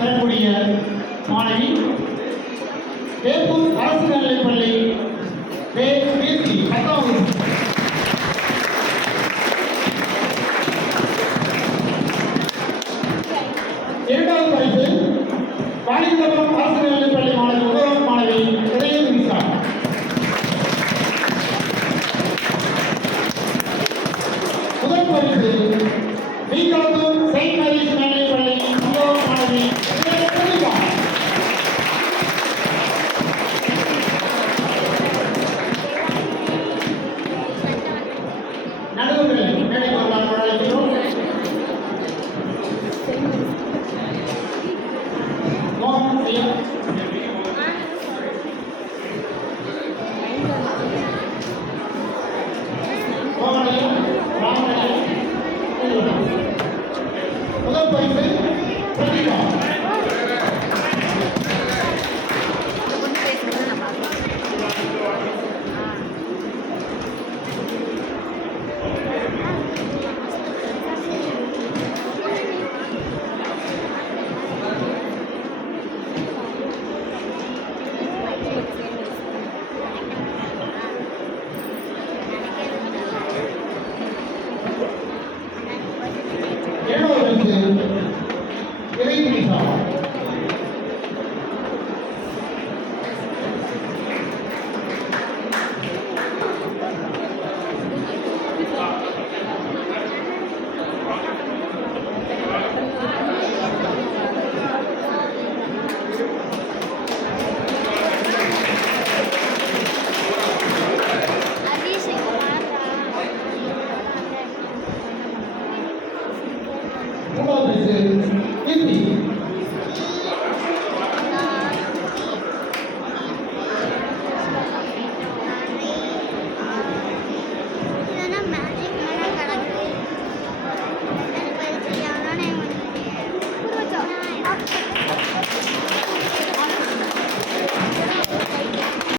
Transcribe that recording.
பெறக்கூடிய மாணவி வேப்பூர் அரசு மேல்நிலைப்பள்ளி கீர்த்தி 10வது. இரண்டாவது பரிசு வாணிபுரம் அரசு மேல்நிலைப்பள்ளி மாணவி உதவும் மாணவி உதயன் விசா. முதல் பரிசு வீக்காத்தூர் செயின்ட் மேரிஸ் மேல்நிலைப்பள்ளி உதவும் மாணவி புனிதா. நடுவர்கள் மேடைக்கு வருமாறு அழைக்கிறோம். மோகன் ஐயா, மோகன் ஐயா, ராமன் ஐயா. முதல் பரிசு பிரதிபா. இரண்டாவது பரிசு உதயன் விசா. மூன்றாவது பரிசு கீர்த்தி.